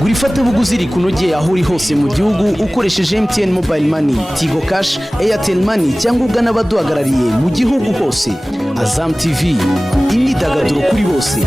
gura ifatabuguzi rikunogeye aho uri hose mu gihugu ukoresheje MTN Mobile Money, Tigo Cash, Airtel Money cyangwa ugana abaduhagarariye mu gihugu hose. Azam TV, imyidagaduro kuri bose.